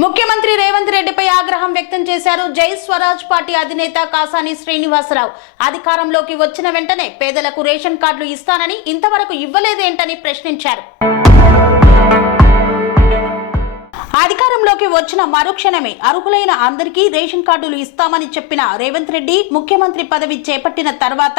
ముఖ్యమంత్రి రేవంత్ రెడ్డిపై ఆగ్రహం వ్యక్తం చేశారు జై స్వరాజ్ పార్టీ అధినేత కాసాని శ్రీనివాసరావు. అధికారంలోకి వచ్చిన వెంటనే పేదలకు రేషన్ కార్డులు ఇస్తానని ఇంతవరకు ఇవ్వలేదేంటని ప్రశ్నించారు. అధికారంలోకి వచ్చిన మరుక్షణమే అర్హులైన అందరికీ రేషన్ కార్డులు ఇస్తామని చెప్పిన రేవంత్ రెడ్డి ముఖ్యమంత్రి పదవి చేపట్టిన తర్వాత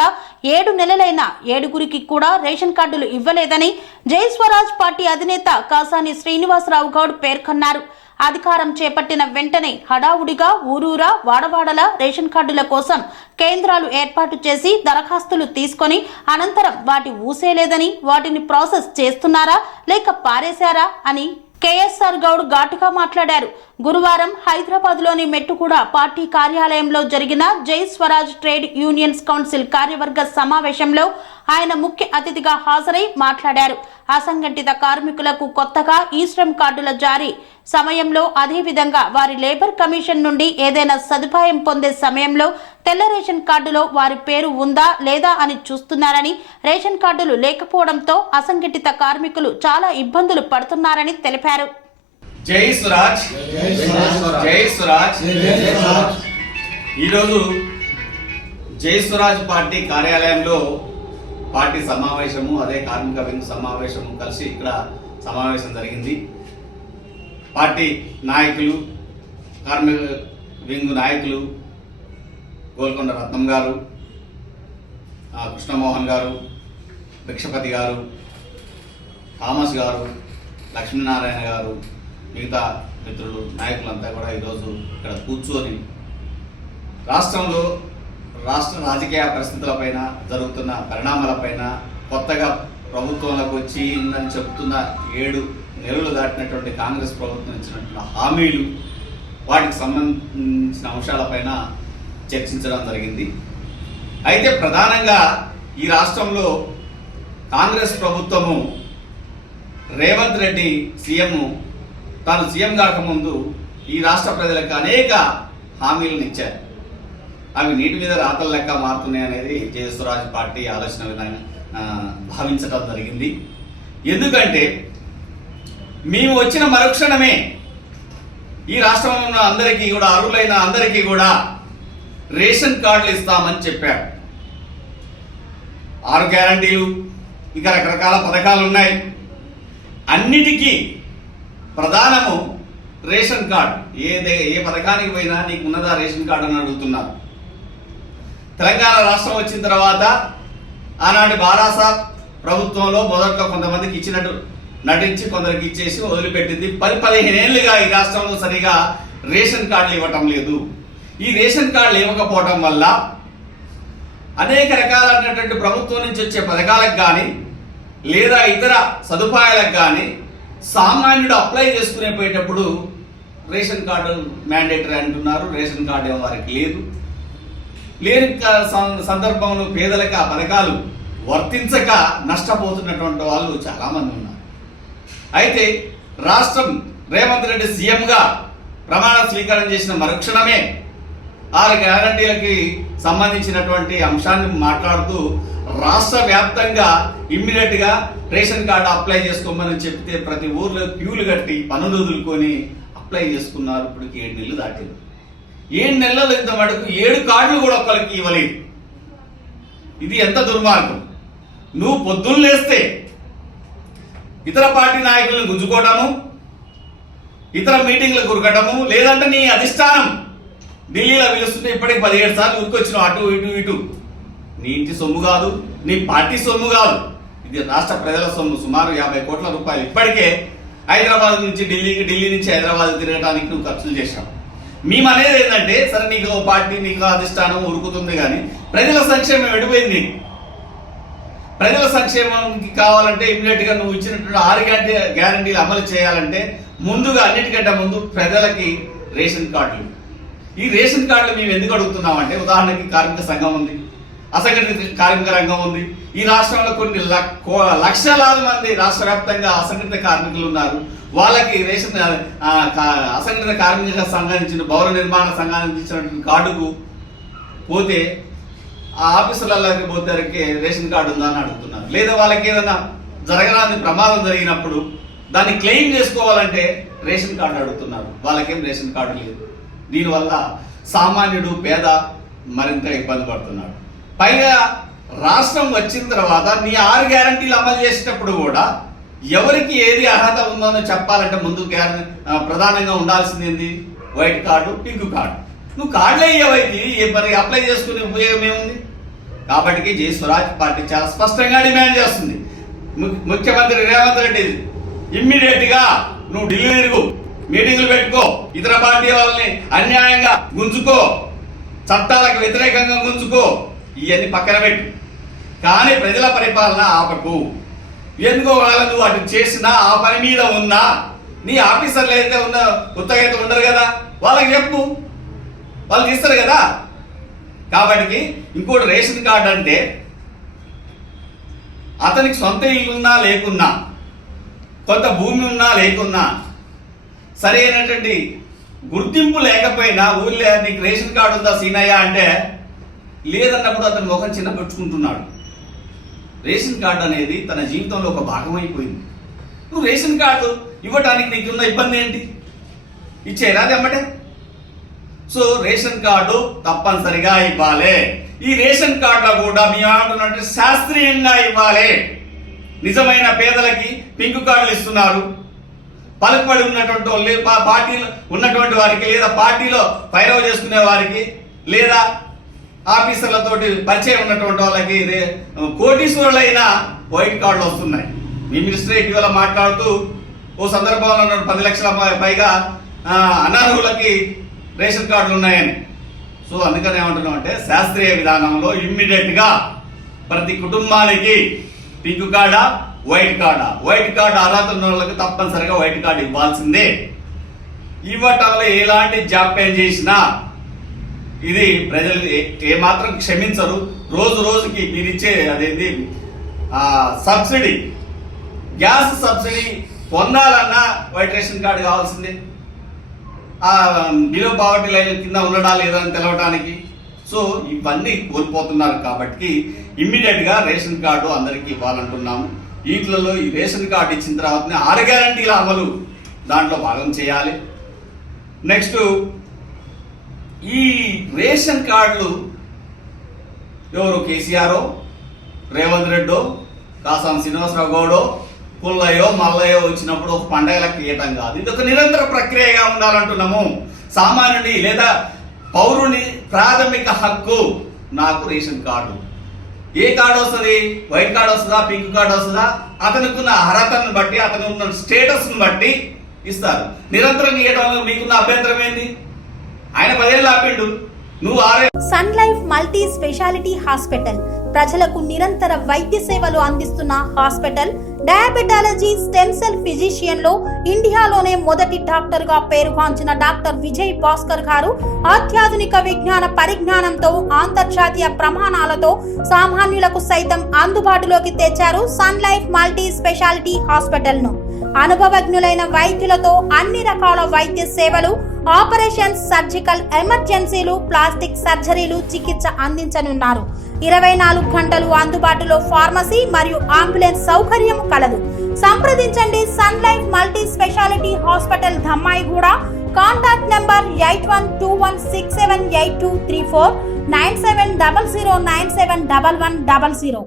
7 నెలలైన 7గురికి కూడా రేషన్ కార్డులు ఇవ్వలేదని జై స్వరాజ్ పార్టీ అధినేత కాసాని శ్రీనివాసరావు గౌడ్ పేర్కొన్నారు. అధికారం చేపట్టిన వెంటనే హడావుడిగా ఊరూరా వాడవాడల రేషన్ కార్డుల కోసం కేంద్రాలు ఏర్పాటు చేసి దరఖాస్తులు తీసుకొని అనంతరం వాటి ఊసేలేదని, వాటిని ప్రాసెస్ చేస్తున్నారా లేక పారేశారా అని కేఎస్ఆర్ గౌడ్ ఘాటుగా మాట్లాడారు. గురువారం హైదరాబాద్లోని మెట్టుగూడ పార్టీ కార్యాలయంలో జరిగిన జై స్వరాజ్ ట్రేడ్ యూనియన్స్ కౌన్సిల్ కార్యవర్గ సమావేశంలో ఆయన ముఖ్య అతిథిగా హాజరై మాట్లాడారు. అసంఘటిత కార్మికులకు కొత్తగా ఈ శ్రమ్ కార్డుల జారీ సమయంలో, అదేవిధంగా వారి లేబర్ కమిషన్ నుండి ఏదైనా సదుపాయం పొందే సమయంలో తెల్ల రేషన్ కార్డులో వారి పేరు ఉందా లేదా అని చూస్తున్నారని, రేషన్ కార్డులు లేకపోవడంతో అసంఘటిత కార్మికులు చాలా ఇబ్బందులు పడుతున్నారని తెలిపారు. జై స్వరాజ్, జై స్వరాజ్. ఈరోజు జై స్వరాజ్ పార్టీ కార్యాలయంలో పార్టీ సమావేశము, అదే కార్మిక వింగ్ సమావేశము కలిసి ఇక్కడ సమావేశం జరిగింది. పార్టీ నాయకులు, కార్మిక వింగ్ నాయకులు గోల్కొండ రత్నం గారు, కృష్ణమోహన్ గారు, భిక్షపతి గారు, థామస్ గారు, లక్ష్మీనారాయణ గారు, మిగతా మిత్రులు నాయకులంతా కూడా ఈరోజు ఇక్కడ కూర్చొని రాష్ట్రంలో రాష్ట్ర రాజకీయ పరిస్థితులపైన, జరుగుతున్న పరిణామాలపైన, కొత్తగా ప్రభుత్వంలోకి వచ్చిందని చెప్తున్న 7 నెలలు దాటినటువంటి కాంగ్రెస్ ప్రభుత్వం ఇచ్చినటువంటి హామీలు, వాటికి సంబంధించిన అంశాలపైన చర్చించడం జరిగింది. అయితే ప్రధానంగా ఈ రాష్ట్రంలో కాంగ్రెస్ ప్రభుత్వము, రేవంత్ రెడ్డి సీఎం, తాను సీఎం కాకముందు ఈ రాష్ట్ర ప్రజలకు అనేక హామీలను ఇచ్చారు. అవి నీటి మీద రాతల లెక్క మారుతున్నాయి అనేది జై స్వరాజ్ పార్టీ ఆలోచన విధానం భావించడం జరిగింది. ఎందుకంటే మేము వచ్చిన మరుక్షణమే ఈ రాష్ట్రంలో ఉన్న అందరికీ కూడా, అర్హులైన అందరికీ కూడా రేషన్ కార్డులు ఇస్తామని చెప్పారు. 6 గ్యారంటీలు, ఇంకా రకరకాల పథకాలు ఉన్నాయి. అన్నిటికీ ప్రధానము రేషన్ కార్డు. ఏ పథకానికి పోయినా నీకు ఉన్నదా రేషన్ కార్డు అని అడుగుతున్నారు. తెలంగాణ రాష్ట్రం వచ్చిన తర్వాత ఆనాటి బారాస ప్రభుత్వంలో మొదట్లో కొంతమందికి ఇచ్చినట్టు నటించి కొందరికి ఇచ్చేసి వదిలిపెట్టింది. 10-15 ఏళ్లుగా ఈ రాష్ట్రంలో సరిగా రేషన్ కార్డులు ఇవ్వటం లేదు. ఈ రేషన్ కార్డులు ఇవ్వకపోవటం వల్ల అనేక రకాలైనటువంటి ప్రభుత్వం నుంచి వచ్చే పథకాలకు కానీ లేదా ఇతర సదుపాయాలకు కానీ సామాన్యుడు అప్లై చేసుకునే పోయేటప్పుడు రేషన్ కార్డు మ్యాండేటరీ అంటున్నారు. రేషన్ కార్డు ఏమో వారికి లేదు. లేని సందర్భంలో పేదలకు ఆ పథకాలు వర్తించక నష్టపోతున్నటువంటి వాళ్ళు చాలామంది ఉన్నారు. అయితే రాష్ట్రం రేవంత్ రెడ్డి సీఎంగా ప్రమాణ స్వీకారం చేసిన మరుక్షణమే 6 గ్యారంటీలకి సంబంధించినటువంటి అంశాన్ని మాట్లాడుతూ రాష్ట్ర వ్యాప్తంగా ఇమ్మీడియట్ గా రేషన్ కార్డు అప్లై చేసుకోమని చెప్తే ప్రతి ఊర్లో క్యూలు కట్టి పనులు వదులుకొని అప్లై చేసుకున్నారు. ఇప్పటికి 7 నెలలు దాటింది. 7 నెలలు ఇంత మటుకు 7 కార్డులు కూడా ఒక్కరికి ఇవ్వలేదు. ఇది ఎంత దుర్మార్గం! నువ్వు పొద్దున్న లేస్తే ఇతర పార్టీ నాయకులను గుంజుకోవటము, ఇతర మీటింగ్లకు ఉరకటము, లేదంటే నీ అధిష్టానం ఢిల్లీలో పిలుస్తుంటే ఇప్పటికి 17 సార్లు ఉరికొచ్చినావు అటు ఇటు ఇటు. నీ ఇంటి సొమ్ము కాదు, నీ పార్టీ సొమ్ము కాదు, ఇది రాష్ట్ర ప్రజల సొమ్ము. సుమారు 50 కోట్ల రూపాయలు ఇప్పటికే హైదరాబాద్ నుంచి ఢిల్లీకి, ఢిల్లీ నుంచి హైదరాబాద్ తిరగడానికి నువ్వు ఖర్చులు చేశావు. మేము అనేది ఏంటంటే, సరే నీకు పార్టీ, నీకు అధిష్టానం ఉరుకుతుంది, కానీ ప్రజల సంక్షేమం ఎడిపోయింది. ప్రజల సంక్షేమానికి కావాలంటే ఇమ్మీడియట్ గా నువ్వు ఇచ్చినటువంటి 6 గ్యారంటీలు అమలు చేయాలంటే ముందుగా, అన్నిటికంటే ముందు ప్రజలకి రేషన్ కార్డులు. ఈ రేషన్ కార్డులు మేము ఎందుకు అడుగుతున్నామంటే, ఉదాహరణకి కార్మిక సంఘం ఉంది, అసంఘటిత కార్మిక రంగం ఉంది. ఈ రాష్ట్రంలో కొన్ని లక్షలాది మంది రాష్ట్ర వ్యాప్తంగా అసంఘటిత కార్మికులు ఉన్నారు. వాళ్ళకి రేషన్ అసంఘటిత కార్మిక సంఘానికి, భవన నిర్మాణ సంఘానికి ఇచ్చినటువంటి కార్డుకు పోతే ఆ ఆఫీసులకి పోతే రేషన్ కార్డు ఉందా అని అడుగుతున్నారు. లేదా వాళ్ళకి ఏదైనా జరగరాని ప్రమాదం జరిగినప్పుడు దాన్ని క్లెయిమ్ చేసుకోవాలంటే రేషన్ కార్డు అడుగుతున్నారు. వాళ్ళకేం రేషన్ కార్డు లేదు. దీనివల్ల సామాన్యుడు పేద మరింత ఇబ్బంది పడుతున్నాడు. పైగా రాష్ట్రం వచ్చిన తర్వాత నీ 6 గ్యారంటీలు అమలు చేసేటప్పుడు కూడా ఎవరికి ఏది అర్హత ఉందో చెప్పాలంటే ముందు ప్రధానంగా ఉండాల్సింది ఏంది? White card, pink card. నువ్వు కార్డులు అయ్యేవైతే మరి అప్లై చేసుకునే ఉపయోగం ఏముంది? కాబట్టి జై స్వరాజ్ పార్టీ చాలా స్పష్టంగా డిమాండ్ చేస్తుంది. ముఖ్యమంత్రి రేవంత్ రెడ్డి ఇమ్మీడియట్ గా నువ్వు ఢిల్లీ తిరుగు, మీటింగులు పెట్టుకో, ఇతర పార్టీ వాళ్ళని అన్యాయంగా గుంజుకో, చట్టాలకు వ్యతిరేకంగా గుంజుకో, ఇవన్నీ పక్కన పెట్టు. కానీ ప్రజల పరిపాలన ఆపకు. ఎందుకో వాళ్ళ నువ్వు అటు చేసినా ఆ పని మీద ఉన్నా నీ ఆఫీసర్లు అయితే ఉన్న ఉత్తగైతే ఉండరు కదా, వాళ్ళకి చెప్పు, వాళ్ళు తీస్తారు కదా. కాబట్టి ఇంకోటి రేషన్ కార్డు అంటే అతనికి సొంత ఇల్లున్నా లేకున్నా, కొంత భూమి ఉన్నా లేకున్నా, సరైనటువంటి గుర్తింపు లేకపోయినా ఊళ్ళో నీకు రేషన్ కార్డు ఉందా సీనయ్య అంటే లేదన్నప్పుడు అతను ముఖం చిన్న పెట్టుకుంటున్నాడు. రేషన్ కార్డు అనేది తన జీవితంలో ఒక భాగం అయిపోయింది. నువ్వు రేషన్ కార్డు ఇవ్వటానికి నీకున్న ఇబ్బంది ఏంటి? ఇచ్చేరా అమ్మటే. సో రేషన్ కార్డు తప్పనిసరిగా ఇవ్వాలి. ఈ రేషన్ కార్డులో కూడా మేము ఏమంటున్నట్టు శాస్త్రీయంగా ఇవ్వాలి. నిజమైన పేదలకి పింక్ కార్డులు ఇస్తున్నారు. పలుకుబడి ఉన్నటువంటి వాళ్ళు, పార్టీలో ఉన్నటువంటి వారికి, లేదా పార్టీలో పైరవ చేసుకునే వారికి, లేదా ఆఫీసర్లతోటి పరిచయం ఉన్నటువంటి వాళ్ళకి కోటీశ్వరులైన వైట్ కార్డులు వస్తున్నాయి. మీ మినిస్టర్ ఇటీవల మాట్లాడుతూ ఓ సందర్భంలో 10 లక్షల పైగా అనర్హులకి రేషన్ కార్డులు ఉన్నాయని. సో అందుకని ఏమంటున్నాం అంటే శాస్త్రీయ విధానంలో ఇమ్మీడియట్ గా ప్రతి కుటుంబానికి పింక్ కార్డా, వైట్ కార్డా, వైట్ కార్డు అర్హత ఉన్న వాళ్ళకి తప్పనిసరిగా వైట్ కార్డు ఇవ్వాల్సిందే. ఇవ్వటంలో ఎలాంటి జాప్యం చేసినా ఇది ప్రజలు ఏమాత్రం క్షమించరు. రోజు రోజుకి మీరిచ్చే అదేంటి సబ్సిడీ, గ్యాస్ సబ్సిడీ పొందాలన్నా వైట్ రేషన్ కార్డు కావాల్సిందే. బిలో పావర్టీ లైన్ కింద ఉండడా లేదని తెలవటానికి. సో ఇవన్నీ కోల్పోతున్నారు. కాబట్టి ఇమ్మీడియట్ గా రేషన్ కార్డు అందరికీ ఇవ్వాలంటున్నాము. వీటిలలో ఈ రేషన్ కార్డు ఇచ్చిన తర్వాత 6 గ్యారంటీల అమలు దాంట్లో భాగం చేయాలి. నెక్స్ట్ ఈ రేషన్ కార్డులు ఎవరు? కేసీఆర్, రేవంత్ రెడ్డో, కాసాం శ్రీనివాసరావు గౌడో, పుల్లయ్యో మల్లయ్యో వచ్చినప్పుడు ఒక పండగలకు ఇవ్వటం కాదు. ఇది ఒక నిరంతర ప్రక్రియగా ఉండాలంటున్నాము. సామాన్యుడి లేదా పౌరుని ప్రాథమిక హక్కు నాకు రేషన్ కార్డు. ఏ కార్డు వస్తుంది? వైట్ కార్డు వస్తుందా, పింక్ కార్డు వస్తుందా? అతనికి ఉన్న అర్హతను బట్టి, అతను ఉన్న స్టేటస్ ను బట్టి ఇస్తారు. నిరంతరం ఇవ్వడంలో మీకున్న అభ్యంతరం ఏంది? ఆయన 10 ఏళ్ళు ఆపిండు, నువ్వు 6. Sun life multi speciality hospital ప్రజలకు నిరంతర వైద్య సేవలు అందిస్తున్న hospital. Diabetology, stem cell physician లో ఇండియాలోనే మొదటి డాక్టర్ గా పేరుగాంచిన డాక్టర్ విజయ్ భాస్కర్ గారు అత్యాధునిక విజ్ఞాన పరిజ్ఞానంతో అంతర్జాతీయ ప్రమాణాలతో సామాన్యులకు సైతం అందుబాటులోకి తెచ్చారు sun life multi speciality hospital ను. అనుభవజ్ఞులైన వైద్యులతో అన్ని రకాల వైద్య సేవలు, ఆపరేషన్స్, సర్జికల్ ఎమర్జెన్సీలు, ప్లాస్టిక్ సర్జరీలు, చికిత్స అందించనున్నారు. 24 గంటలు అందుబాటులో ఫార్మసీ మరియు అంబులెన్స్ సౌకర్యం కలదు. సంప్రదించండి sun life multi speciality hospital, Dammaiguda. Contact number 8121678234, 9700971100.